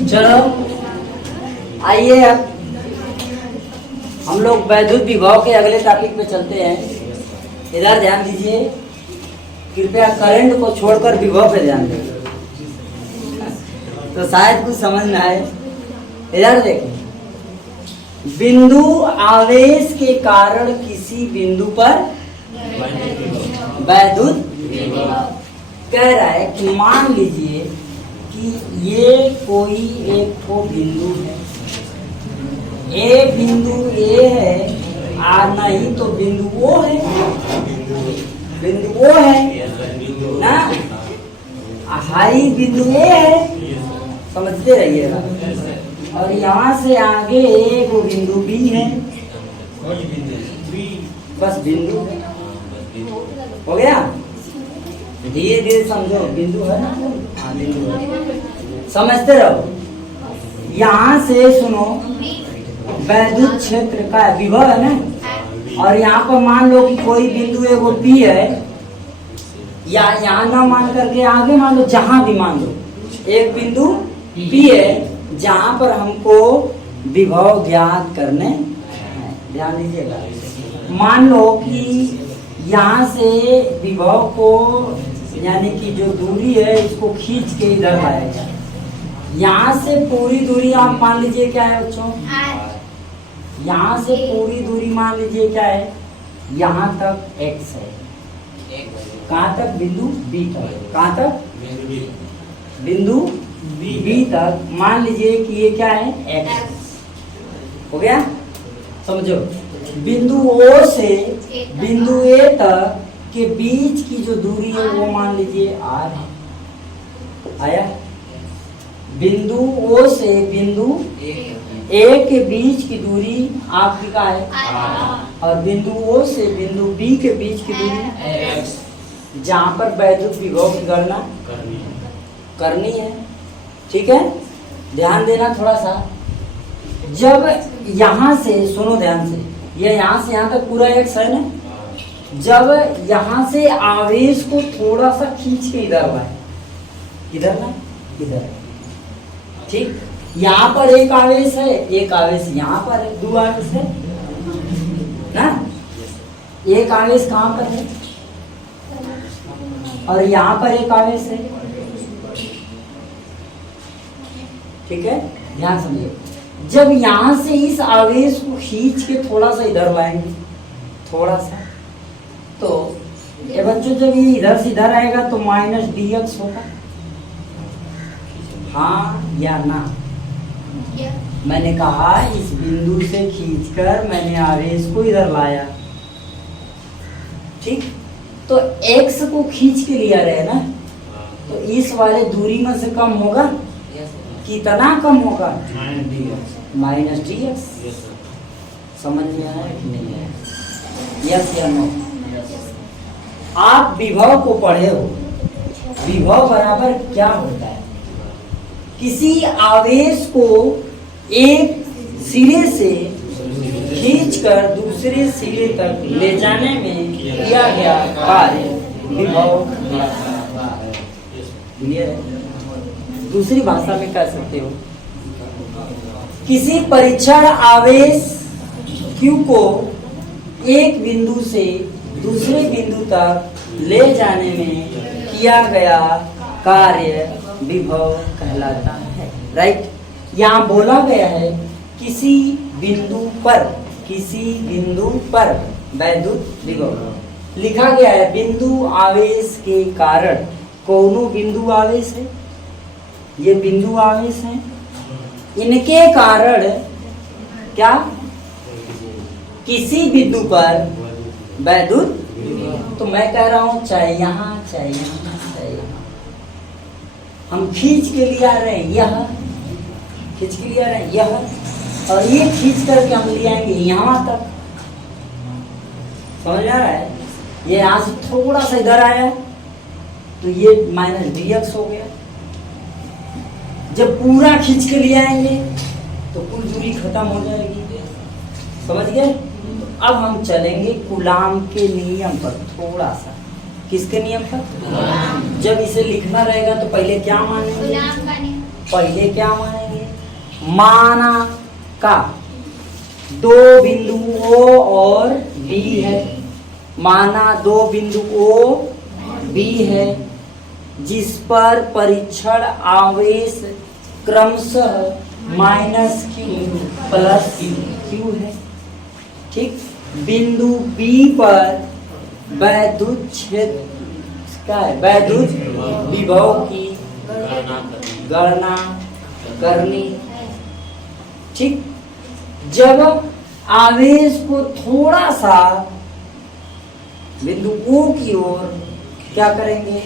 चलो आइए अब हम लोग वैद्युत विभव के अगले टॉपिक पे चलते हैं। इधर ध्यान दीजिए, कृपया करंट को छोड़कर विभव पे ध्यान दें तो शायद कुछ समझ में आए। इधर देखें, बिंदु आवेश के कारण किसी बिंदु पर वैद्युत कह रहा है कि मान लीजिए कि ये कोई एक तो बिंदु है, ए बिंदु ए है और नहीं तो बिंदु ओ है, बिंदु ओ है ना, हाई बिंदु ए है, समझते रहिएगा। और यहाँ से आगे एक बिंदु बी है, बस बिंदु हो गया। धीरे धीरे समझो, बिंदु है ना, हाँ बिंदु है, समझते रहो। यहाँ से सुनो, वैद्युत क्षेत्र का विभव है ना, और यहाँ पर मान लो कि कोई बिंदु है वो पी है, या यहाँ ना मान करके आगे मान लो, जहां भी मान लो एक बिंदु पी है जहां पर हमको विभव ज्ञात करने हैं। ध्यान दीजिएगा, मान लो कि यहाँ से विभव को यानी कि जो दूरी है इसको खींच के इधर लाएगा। यहाँ से पूरी दूरी आप मान लीजिए क्या है बच्चों, यहाँ से पूरी दूरी मान लीजिए क्या है, यहाँ तक x है। कहाँ तक? बिंदु B तक। कहाँ तक? बिंदु B तक मान लीजिए कि ये क्या है, x हो गया। समझो, बिंदु O से बिंदु A तक के बीच की जो दूरी है वो मान लीजिए r है। आया? बिंदु O से बिंदु A के बीच की दूरी आपकी का है, और बिंदु O से बिंदु B के बीच की दूरी x, जहाँ पर वैद्युत विभव की गणना करनी है। ठीक है, ध्यान देना थोड़ा सा। जब यहाँ से सुनो ध्यान से, ये यहाँ से यहाँ तक पूरा x है ना, जब यहाँ से आवेश को थोड़ा सा खींच के इधर लाए, इधर ना इधर, ठीक, यहाँ पर एक आवेश है, एक आवेश यहाँ पर है, दो आवेश है ना, एक आवेश कहाँ पर है और यहाँ पर एक आवेश है। ठीक है, ध्यान समझिए। जब यहाँ से इस आवेश को खींच के थोड़ा सा इधर लाएंगे, थोड़ा सा, तो ये बच्चों जब ये इधर से इधर आएगा तो माइनस dx होगा, हाँ या ना? मैंने कहा इस बिंदु से खींचकर मैंने आवेश को इधर लाया, ठीक, तो x को खींच के लिया रहे ना, तो इस वाले दूरी में से कम होगा, कितना कम होगा? Minus dx। समझ में आया कि नहीं आया? यस या नो? आप विभव को पढ़े हो, विभव बराबर क्या होता है? किसी आवेश को एक सिरे से खींचकर दूसरे सिरे तक ले जाने में किया गया कार्य विभव। क्लियर है? दूसरी भाषा में कह सकते हो, किसी परीक्षण आवेश Q को एक बिंदु से दूसरे बिंदु तक ले जाने में किया गया कार्य विभव कहलाता है। राइट? यहाँ बोला गया है किसी बिंदु पर वैद्युत विभव लिखा गया है। बिंदु आवेश के कारण, कौनो बिंदु आवेश है, ये बिंदु आवेश है, इनके कारण क्या, किसी बिंदु पर वैद्युत, तो मैं कह रहा हूं चाहे यहाँ चाहे यहाँ चाहे यहाँ, हम खींच के लिया रहे हैं, यह खींच के लिया रहे हैं यह, और ये खींच करके हम ले आएंगे यहाँ तक। समझ आ रहा है? ये यहाँ से थोड़ा सा इधर आया तो ये माइनस dx हो गया। जब पूरा खींच के लिए आएंगे तो कुल दूरी खत्म हो जाएगी। समझ गए? अब हम चलेंगे कूलाम के नियम पर थोड़ा सा। किसके नियम पर? जब इसे लिखना रहेगा तो पहले क्या मानेंगे? पहले क्या मानेंगे, माना का दो बिंदु O और B है, माना दो बिंदु O B है जिस पर परीक्षण आवेश क्रमशः माइनस Q प्लस Q है। ठीक, बिंदु B पर वैद्युत क्षेत्र क्या है, वैद्युत विभव की गणना करनी। ठीक, जब आवेश को थोड़ा सा बिंदु O की ओर क्या करेंगे,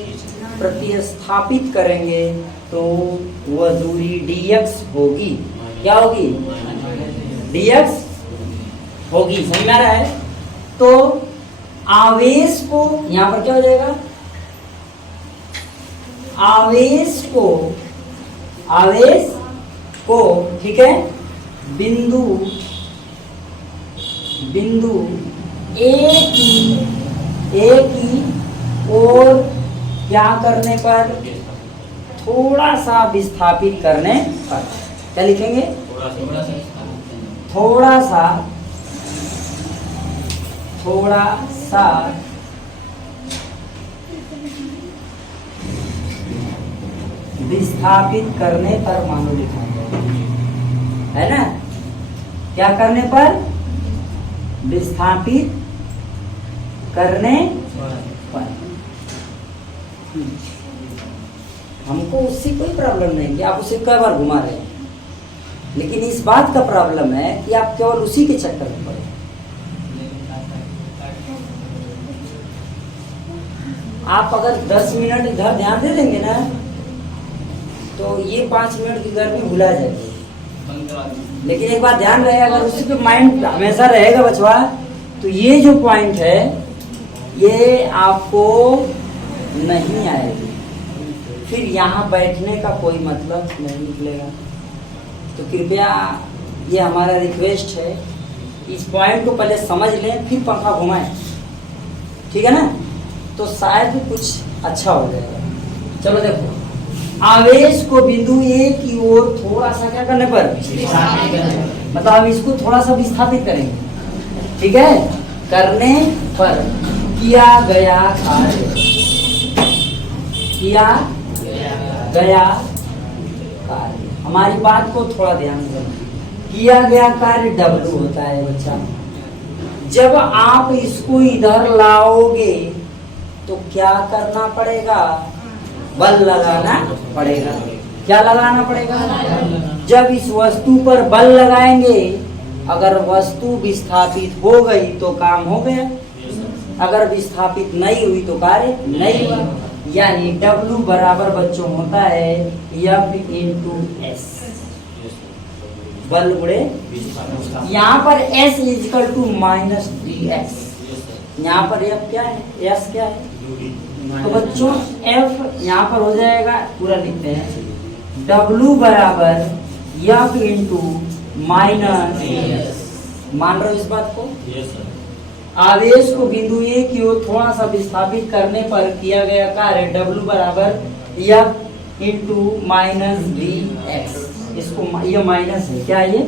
प्रतिस्थापित करेंगे तो वह दूरी dx होगी। क्या होगी, dx होगी। समझ में आ रहा है? तो आवेश को यहां पर क्या हो जाएगा, आवेश को ठीक है, बिंदु ए की ओर क्या करने पर, थोड़ा सा विस्थापित करने पर, क्या लिखेंगे, थोड़ा सा विस्थापित करने पर, मानो लिखा है ना, क्या करने पर, विस्थापित करने पर। हमको उससे कोई प्रॉब्लम नहीं कि आप उसे कई बार घुमा रहे हैं, लेकिन इस बात का प्रॉब्लम है कि आप केवल उसी के चक्कर में पड़े। आप अगर 10 मिनट इधर ध्यान दे देंगे ना तो ये 5 मिनट की गर्मी भुला जाएगी। लेकिन एक बात ध्यान रहे, अगर उसी पे माइंड हमेशा रहेगा बचवा, तो ये जो पॉइंट है ये आपको नहीं आएगी, फिर यहाँ बैठने का कोई मतलब नहीं निकलेगा। तो कृपया ये हमारा रिक्वेस्ट है, इस पॉइंट को पहले समझ लें फिर पंखा घुमाएं, ठीक है ना, तो शायद कुछ अच्छा हो जाएगा। चलो देखो, आवेश को बिंदु ए की ओर थोड़ा सा क्या करने पर, मतलब हम इसको थोड़ा सा विस्थापित करेंगे, ठीक है, करने पर किया गया कार्य, किया गया कार्य, हमारी बात को थोड़ा ध्यान दें, किया गया कार्य W होता है बच्चा। जब आप इसको इधर लाओगे तो क्या करना पड़ेगा, बल लगाना पड़ेगा। क्या लगाना पड़ेगा, जब इस वस्तु पर बल लगाएंगे, अगर वस्तु विस्थापित हो गई तो काम हो गया, अगर विस्थापित नहीं हुई तो कार्य नहीं हुआ। यानी W बराबर बच्चों होता है F इंटू S, बल गुणे, यहाँ पर S is equal to minus dx, यहाँ पर F क्या है, S क्या है, तो बच्चों F यहाँ पर हो जाएगा, पूरा लिखते हैं, W बराबर F इंटू माइनस, मान रहे हो इस बात को, आवेश को बिंदु ए की ओर थोड़ा सा विस्थापित करने पर किया गया कार्य W बराबर F इंटू माइनस dx। इसको ये माइनस है, क्या ये,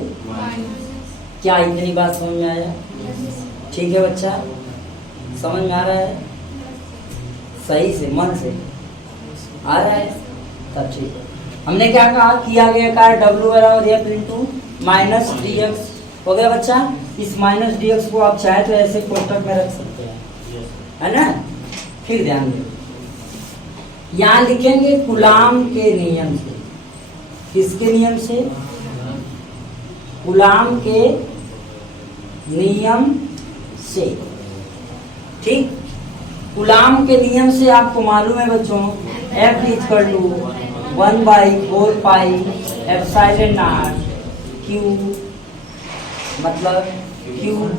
क्या इतनी बात समझ में आया, ठीक है बच्चा, समझ में आ रहा है, सही से मन से आ रहा है, तब ठीक है। हमने क्या कहा, किया गया कार्य W बराबर F इंटू माइनस dx हो गया बच्चा। इस माइनस dx को आप चाहे तो ऐसे कोष्टक में रख सकते हैं, है ना। फिर ध्यान दें, यहाँ लिखेंगे कूलाम के नियम से, किसके नियम से, कूलाम के नियम से, ठीक। कूलाम के नियम से आपको मालूम है बच्चों, F equal to 1/4 pi epsilon naught Q, मतलब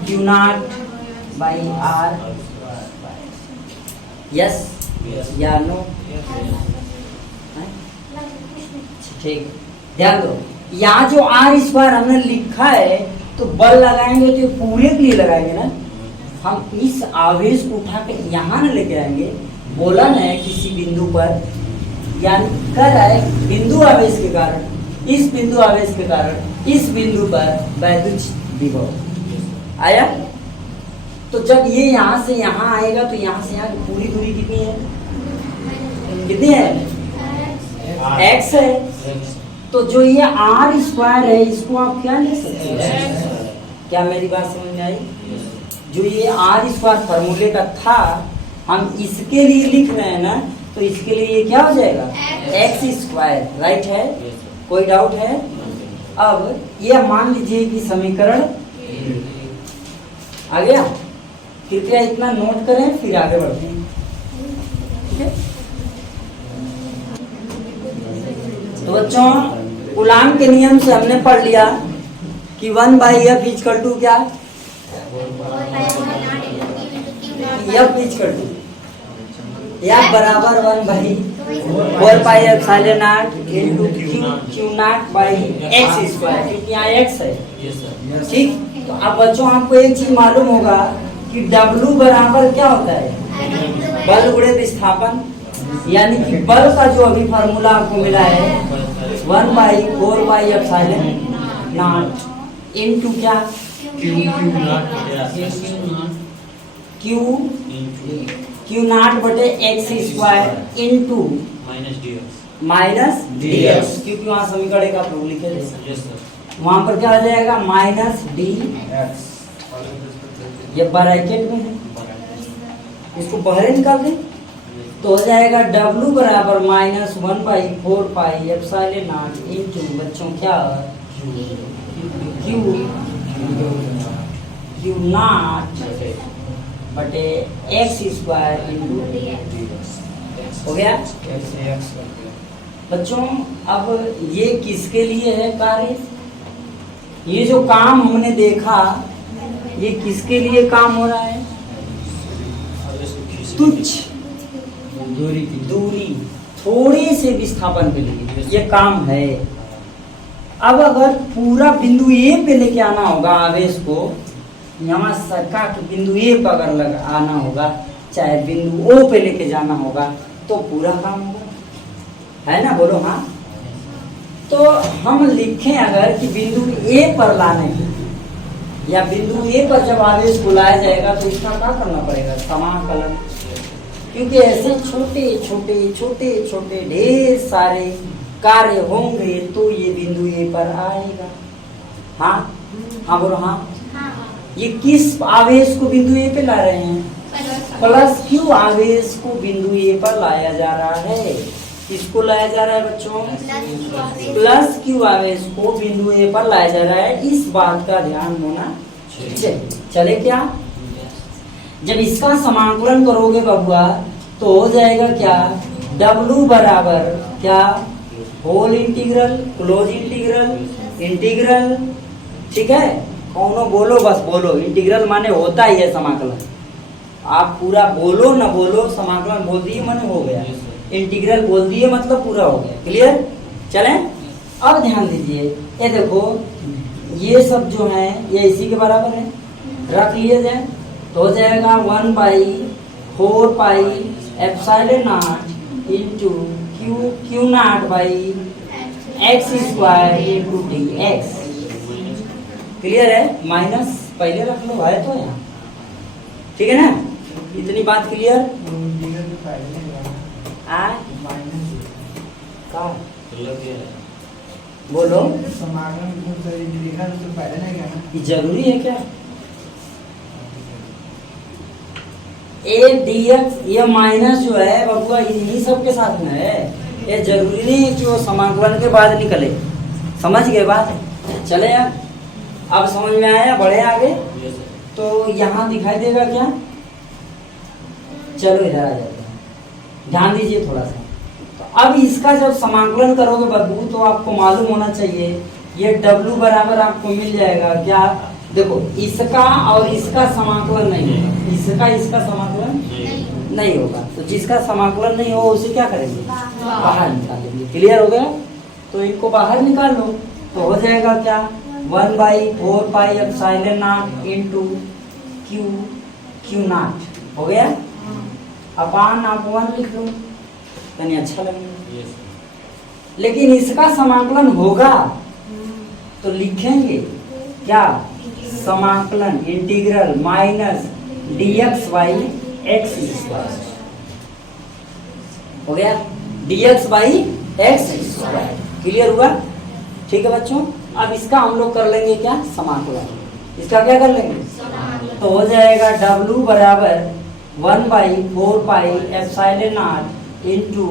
Q naught by R, yes या नो, ठीक। ध्यान दो, यहाँ जो R इस बार हमने लिखा है, तो बल लगाएंगे तो पूरे के लिए लगाएंगे ना, हम इस आवेश को उठा के यहाँ न लेके आएंगे। बोला न किसी बिंदु पर यानी कर रहा है बिंदु आवेश के कारण, इस बिंदु आवेश के कारण इस बिंदु पर वैद्युत विभव आया। तो जब ये यहाँ से यहाँ आएगा तो यहाँ से यहाँ की पूरी दूरी कितनी है, कितनी है, x है। तो जो ये r स्क्वायर है इसको आप क्या लिख सकते हैं, क्या मेरी बात समझ में आई? जो ये r स्क्वायर फॉर्मूले का था हम इसके लिए लिख रहे हैं ना, तो इसके लिए ये क्या हो जाएगा, x स्क्वायर, राइट है, कोई डाउट है? अब ये मान लीजिए कि समीकरण आ गया। कृपया इतना नोट करें फिर आगे बढ़ते हैं, ठीक है? तो बच्चों कूलाम के नियम से हमने पढ़ लिया कि 1/f इक्वल टू क्या, f इक्वल टू f बराबर 1/4πε0 into q0 by x square, यहाँ x है, ठीक। तो अब बच्चों आपको एक चीज मालूम होगा कि W बराबर क्या होता है, बल गुणे विस्थापन, यानी कि बल का जो अभी फार्मूला आपको मिला है 1/4πε0 इनटू क्या, q0 बटे x square into minus dx, क्योंकि वहाँ समीकरण का आप लोग लिखे थे, वहां पर क्या आ जाएगा माइनस dx, ये ब्रैकेट में है, इसको बाहर निकाल दें तो हो जाएगा W बराबर -1/4πε0 इनटू बच्चों क्या q0 बटे x स्क्वायर इनटू हो गया बच्चों। अब ये किसके लिए है कार्य, ये जो काम हमने देखा ये किसके लिए काम हो रहा है, तुच्छ दूरी थोड़े से विस्थापन के लिए ये काम है। अब अगर पूरा बिंदु ए पे लेके आना होगा आवेश को, यहाँ सरका के बिंदु ए पर अगर आना होगा, चाहे बिंदु ओ पे लेके जाना होगा, तो पूरा काम होगा, है ना, बोलो हाँ। तो हम लिखें अगर कि बिंदु ए पर लाने के, या बिंदु ए पर जब आवेश को लाया जाएगा तो इसका क्या करना पड़ेगा, समाकलन, क्योंकि ऐसे छोटे छोटे छोटे छोटे ढेर सारे कार्य होंगे तो ये बिंदु ए पर आएगा। हाँ हाँ बोलो हाँ। ये किस आवेश को बिंदु ए पे ला रहे हैं, प्लस क्यू आवेश को बिंदु ए पर लाया जा रहा है। किसको लाया जा रहा है बच्चों, प्लस क्यू आवेश को बिंदु ए पर लाया जा रहा है, इस बात का ध्यान होना चले क्या। जब इसका समाकलन करोगे बबुआ तो हो जाएगा क्या, W बराबर क्या, whole integral close integral integral, ठीक है, कौनो बोलो बस बोलो, इंटीग्रल माने होता ही है समाकलन, आप पूरा बोलो ना बोलो, समाकलन बोल दिए माने हो गया, इंटीग्रल बोल दिए मतलब पूरा हो गया, क्लियर। चलें अब ध्यान दीजिए, ये देखो ये सब जो है ये इसी के बराबर है, रख लिए जाए तो हो जाएगा 1/4πε0 into q0 by x square into dx, clear है, माइनस पहले रख लो है तो यहाँ, ठीक है ना, इतनी बात क्लियर। बोलो जरूरी है क्या, ए dx ये माइनस जो है बबुआ इन्हीं सब के साथ में है, ये जरूरी नहीं है कि वो समाकलन के बाद निकले, समझ गए बात। चले यार अब समझ में आया, बढ़े आगे। तो यहाँ दिखाई देगा क्या, चलो इधर आ जाते हैं, ध्यान दीजिए थोड़ा सा। तो अब इसका जब समाकलन करोगे बबू तो आपको मालूम होना चाहिए ये W बराबर आपको मिल जाएगा क्या, देखो इसका और इसका समाकलन नहीं होगा, इसका समाकलन नहीं होगा, तो जिसका समाकलन नहीं होगा उसे क्या करेंगे, बाहर निकालेंगे, क्लियर हो गया। तो इनको बाहर निकाल लो तो हो जाएगा क्या, 1/4πε0 इंटू q0 हो गया, अपान आप 1 लिख लो, यानी अच्छा लगेगा। लेकिन इसका समाकलन होगा तो लिखेंगे क्या, समाकलन integral minus dx by x square हो गया, dx by x square. Clear हुआ? ठीक है बच्चों, अब इसका हम लोग कर लेंगे क्या, समाकलन। इसका क्या कर लेंगे, तो हो जाएगा W बराबर 1/4πε0 इंटू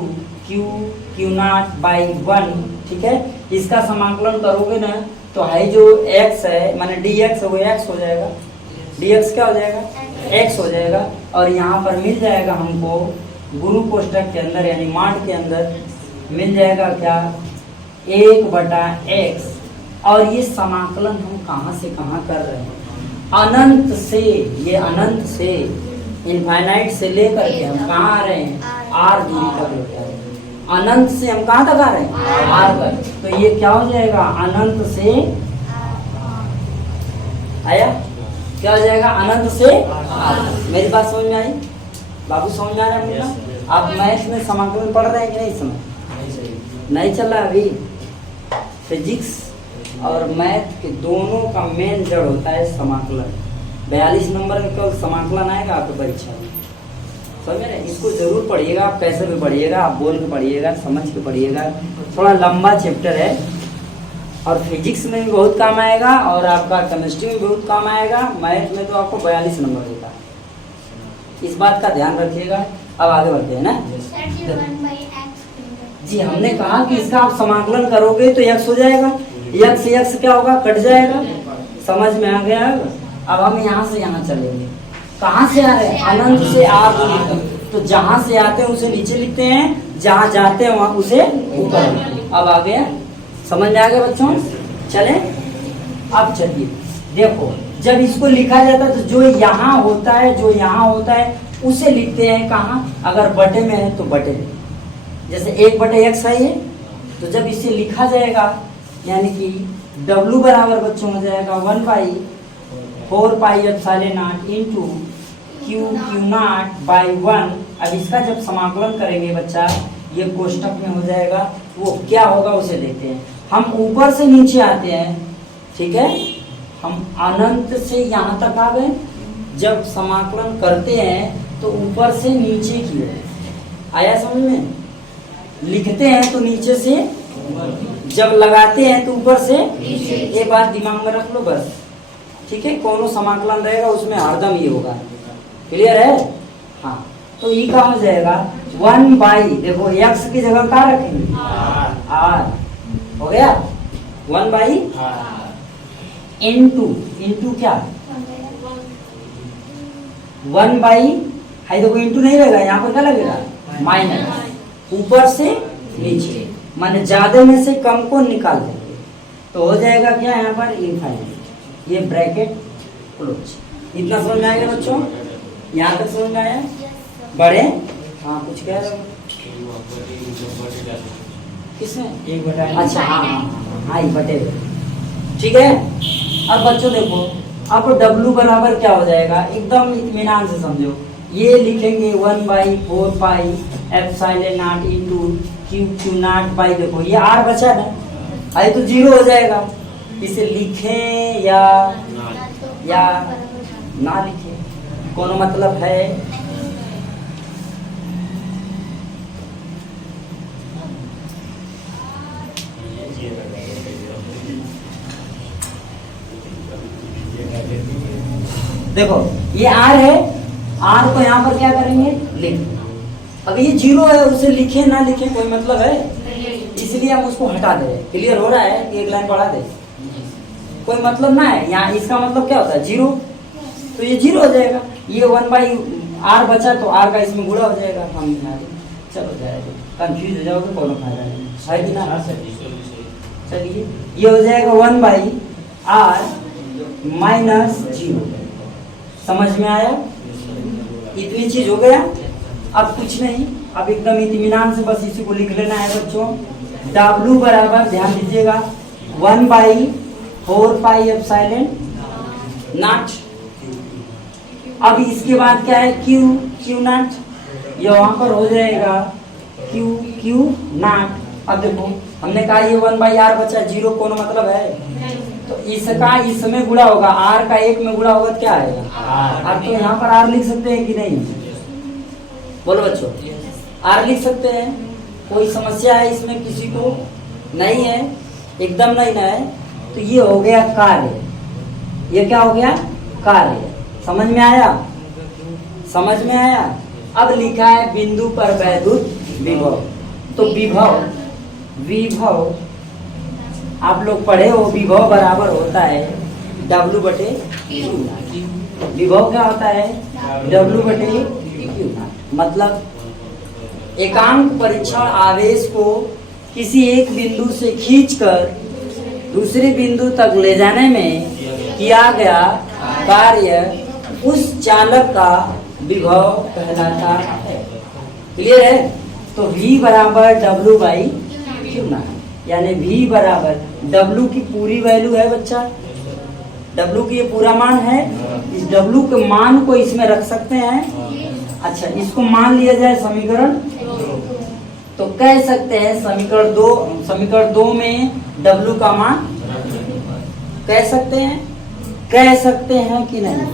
क्यू नॉट बाई 1। ठीक है, इसका समाकलन करोगे ना तो है जो x है माने dx है वो x हो जाएगा, dx क्या हो जाएगा, x हो जाएगा। और यहाँ पर मिल जाएगा हमको गुरु कोष्टक के अंदर यानी माड के अंदर मिल जाएगा क्या, 1/x। और ये समाकलन हम कहाँ से कहाँ कर रहे हैं, अनंत से, ये अनंत से इनफाइनाइट से लेकर के हम कहाँ आ रहे हैं, r दूरी तक लेकर आ रहे हैं। अनंत से हम कहाँ तक आ रहे हैं, r तक। तो ये क्या हो जाएगा, अनंत से आया, क्या हो जाएगा, अनंत से r। मेरी बात समझ में आई बाबू, समझ में आ रहा है मेरा? आप मैथ में समाकलन पढ़ रहे हैं कि नहीं, समय नहीं चल रहा अभी। फिजिक्स और मैथ के दोनों का मेन जड़ होता है समाकलन। 42 नंबर का केवल समाकलन आएगा आपकी परीक्षा में, समझ रहे? इसको जरूर पढ़िएगा, आप कैसे भी पढ़िएगा, आप बोल के पढ़िएगा, समझ के पढ़िएगा। थोड़ा लंबा चैप्टर है और फिजिक्स में भी बहुत काम आएगा और आपका केमिस्ट्री में बहुत काम आएगा। मैथ में तो आपको 42 नंबर देता है, इस बात का ध्यान रखिएगा। अब आगे बढ़ते हैं ना जी। हमने कहा कि इसका आप समाकलन करोगे तो x हो जाएगा, x से x क्या होगा, कट जाएगा। समझ में आ गया? अब हम यहाँ से यहाँ चलेंगे, कहाँ से आ रहे हैं, अनंत से r दूरी तक। तो जहाँ से आते हैं उसे नीचे लिखते हैं, जहाँ जाते हैं वहाँ उसे ऊपर। अब आ गया, समझ में आ गया बच्चों? चले अब चलिए देखो, जब इसको लिखा जाता है तो जो यहाँ होता है, जो यहाँ होता है उसे लिखते हैं कहाँ, अगर बटे में है तो बटे में। जैसे 1/x है ये, तो जब इसे लिखा जाएगा यानी कि W बराबर बच्चों हो जाएगा 1/4πε0 इंटू क्यू नॉट बाई 1। अब इसका जब समाकलन करेंगे बच्चा, ये कोष्टक में हो जाएगा, वो क्या होगा उसे देखते हैं। हम ऊपर से नीचे आते हैं, ठीक है, हम अनंत से यहाँ तक आ गए। जब समाकलन करते हैं तो ऊपर से नीचे की ओर आया, समझ में? लिखते हैं तो नीचे से, जब लगाते हैं तो ऊपर से। ये बात दिमाग में रख लो बस, ठीक है? कोनो समाकलन रहेगा उसमें हरदम ये होगा, क्लियर है? हाँ, तो ये क्या हो जाएगा, 1 देखो x की जगह क्या रखेंगे, r हो गया, 1 इंटू क्या, 1 है, देखो इंटू नहीं रहेगा, यहाँ पर क्या लगेगा, माइनस, ऊपर से नीचे, माने ज्यादा में से कम को निकाल देंगे तो हो जाएगा क्या, यहाँ पर इनफाइनाइट। ये ब्रैकेट क्लोज। इतना समझ में आएगा बच्चों? यहाँ तक समझ में आया? बड़े हाँ, कुछ कह रहे हो? किसमें? 1/, अच्छा हाँ, बटे, ठीक है। अब बच्चों देखो, अब W बराबर क्या हो जाएगा, एकदम इत्मीनान से समझो। ये लिखेंगे 1/4πε0 इंटू क्यू नॉट बाई, देखो ये r बचा ना, आई तो 0 हो जाएगा। इसे लिखें या ना लिखें, कोनो मतलब है? देखो ये r है, r को यहाँ पर क्या करेंगे, लिख। अब ये 0 है, उसे लिखे ना लिखे कोई मतलब है, इसलिए हम उसको हटा दे। क्लियर हो रहा है कि एक लाइन बढ़ा दे, कोई मतलब ना है। यहाँ इसका मतलब क्या होता है, 0, तो ये 0 हो जाएगा। ये 1/r बचा तो r का इसमें गुणा हो जाएगा। हम चलो जाएगा, कंफ्यूज हो जाओगे, कोनो फायदा नहीं है कि ना। चलिए ये हो जाएगा 1/r -0। समझ में आया? इतनी चीज हो गया। अब कुछ नहीं, अब एकदम इत्मीनान से बस इसी को लिख लेना है बच्चों। W बराबर, ध्यान दीजिएगा, 1/4πε0। अब इसके बाद क्या है, क्यू नॉट, ये वहां पर हो जाएगा क्यू नॉट। अब देखो हमने कहा ये 1/r बचा, 0 कोनो मतलब है, तो इसका इसमें गुणा होगा, r का 1 में गुणा होगा क्या आएगा r। तो यहाँ पर r लिख सकते हैं कि नहीं, बोलो बच्चों, r लिख सकते हैं। कोई समस्या है इसमें किसी को? नहीं है, एकदम नहीं है। तो ये हो गया कार्य, ये क्या हो गया कार्य। समझ में आया, समझ में आया। अब लिखा है बिंदु पर वैद्युत विभव। तो विभव आप लोग पढ़े हो, विभव बराबर होता है W बटे Q। विभव क्या होता है W बटे Q। मतलब एकांक परीक्षण आवेश को किसी एक बिंदु से खींचकर दूसरे बिंदु तक ले जाने में किया गया कार्य उस चालक का विभव कहलाता है। क्लियर है? तो V बराबर W बाई Q ना, यानी V बराबर W की पूरी वैल्यू है बच्चा, W की ये पूरा मान है। इस W के मान को इसमें रख सकते हैं। अच्छा, इसको मान लिया जाए समीकरण, तो कह सकते हैं समीकरण दो में W का मान कह सकते हैं कि नहीं,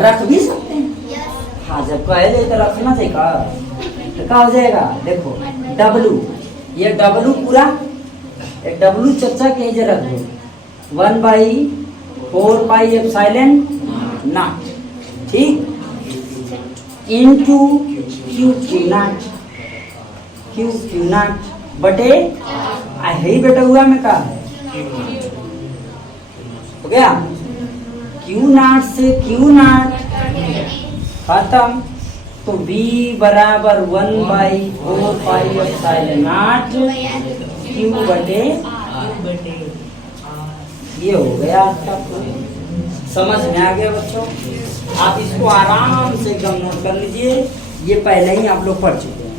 रख भी सकते हैं। हाँ, जब पहले तो रखना चाहिए तो क्या हो जाएगा, देखो W, ये W पूरा, एक W चर्चा के जे रख दो, 1/4 पाई एप्सिलॉन नॉट, ठीक, into Q not, Q not बटे ही बेटा हुआ में का है, हो गया। Q नॉट से Q नॉट खत्म, तो V बराबर 1/4 पाई एप्सिलॉन नॉट Q बटे, ये हो गया आपका। समझ में आ गया बच्चों? आप इसको आराम से एकदम नोट कर लीजिए, ये पहले ही आप लोग पढ़ चुके हैं।